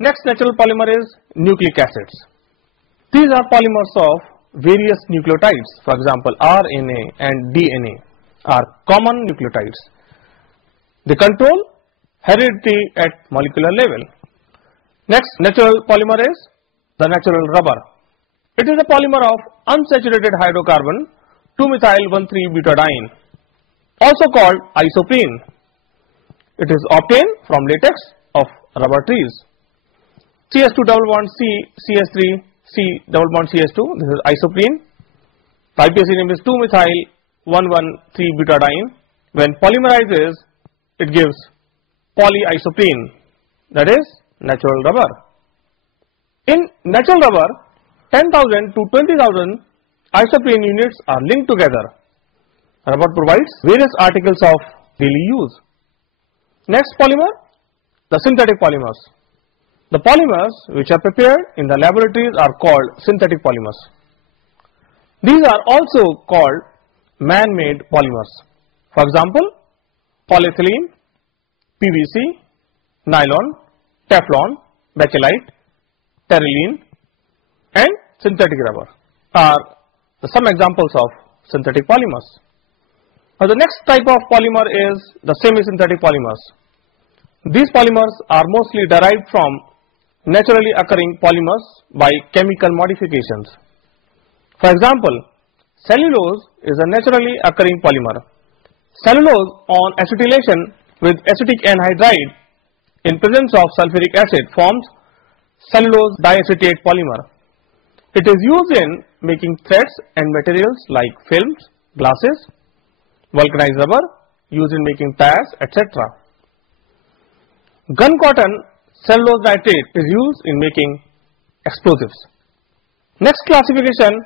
Next natural polymer is nucleic acids. These are polymers of various nucleotides. For example, RNA and DNA are common nucleotides. They control heredity at molecular level. Next natural polymer is the natural rubber. It is a polymer of unsaturated hydrocarbon 2-methyl-1,3-butadiene, also called isoprene. It is obtained from latex of rubber trees. CS2 double bond C, CS3, C double bond CS2, this is isoprene. The IPSC name is 2-methyl-1,1,3-butadiene. When polymerizes, it gives polyisoprene, that is natural rubber. In natural rubber, 10,000 to 20,000 isoprene units are linked together. Rubber provides various articles of daily use. Next polymer, the synthetic polymers. The polymers which are prepared in the laboratories are called synthetic polymers. These are also called man-made polymers. For example, polyethylene, PVC, nylon, Teflon, bakelite, terylene and synthetic rubber are some examples of synthetic polymers. Now the next type of polymer is the semi-synthetic polymers. These polymers are mostly derived from naturally occurring polymers by chemical modifications. For example, cellulose is a naturally occurring polymer. Cellulose on acetylation with acetic anhydride in presence of sulfuric acid forms cellulose diacetate polymer. It is used in making threads and materials like films, glasses, vulcanized rubber, used in making tires, etc. Gun cotton cellulose nitrate is used in making explosives. Next classification,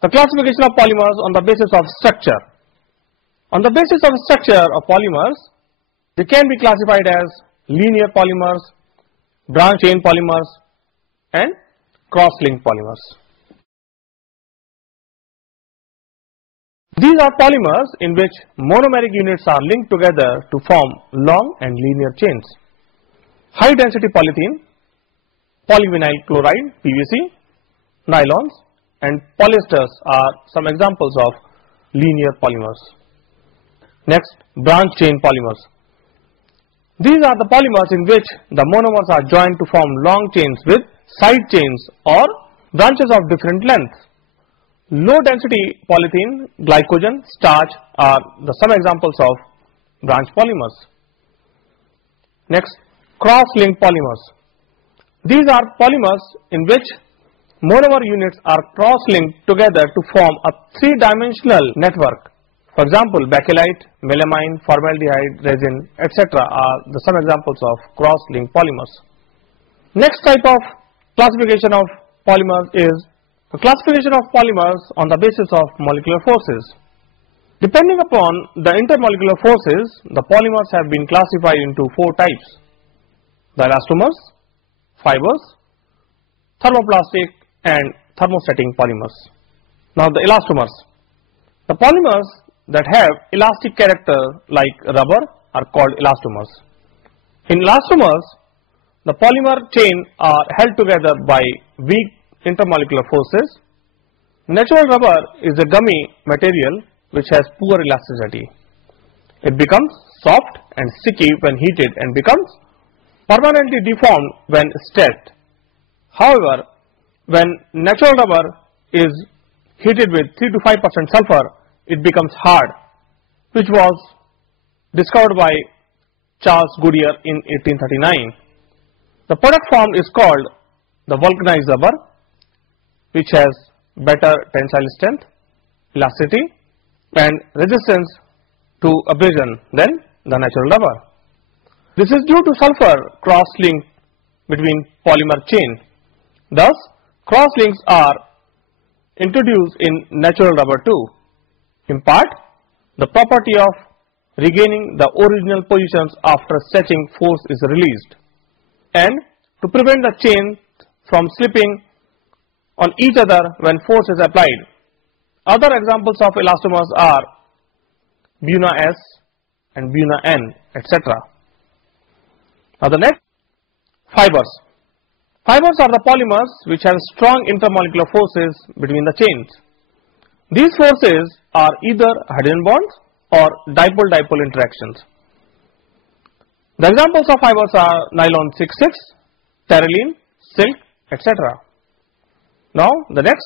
the classification of polymers on the basis of structure. On the basis of structure of polymers, they can be classified as linear polymers, branch chain polymers and cross-linked polymers. These are polymers in which monomeric units are linked together to form long and linear chains. High density polythene, polyvinyl chloride, PVC, nylons and polyesters are some examples of linear polymers. Next, branch chain polymers. These are the polymers in which the monomers are joined to form long chains with side chains or branches of different lengths. Low density polythene, glycogen, starch are some examples of branch polymers. Next, cross-linked polymers. These are polymers in which monomer units are cross-linked together to form a three-dimensional network. For example, bakelite, melamine, formaldehyde, resin, etc. are some examples of cross-linked polymers. Next type of classification of polymers is the classification of polymers on the basis of molecular forces. Depending upon the intermolecular forces, the polymers have been classified into four types: the elastomers, fibers, thermoplastic and thermostatic polymers. Now the elastomers. The polymers that have elastic character like rubber are called elastomers. In elastomers, the polymer chain are held together by weak intermolecular forces. Natural rubber is a gummy material which has poor elasticity. It becomes soft and sticky when heated and becomes permanently deformed when stretched. However, when natural rubber is heated with 3 to 5% sulfur, it becomes hard, which was discovered by Charles Goodyear in 1839. The product formed is called the vulcanized rubber, which has better tensile strength, elasticity and resistance to abrasion than the natural rubber. This is due to sulfur cross-link between polymer chain. Thus, cross-links are introduced in natural rubber too. In part, the property of regaining the original positions after stretching force is released, and to prevent the chain from slipping on each other when force is applied. Other examples of elastomers are Buna S and Buna N, etc. Now the next, Fibers. Fibers are the polymers which have strong intermolecular forces between the chains. These forces are either hydrogen bonds or dipole-dipole interactions. The examples of fibers are nylon 6,6, terylene, silk, etc. Now the next,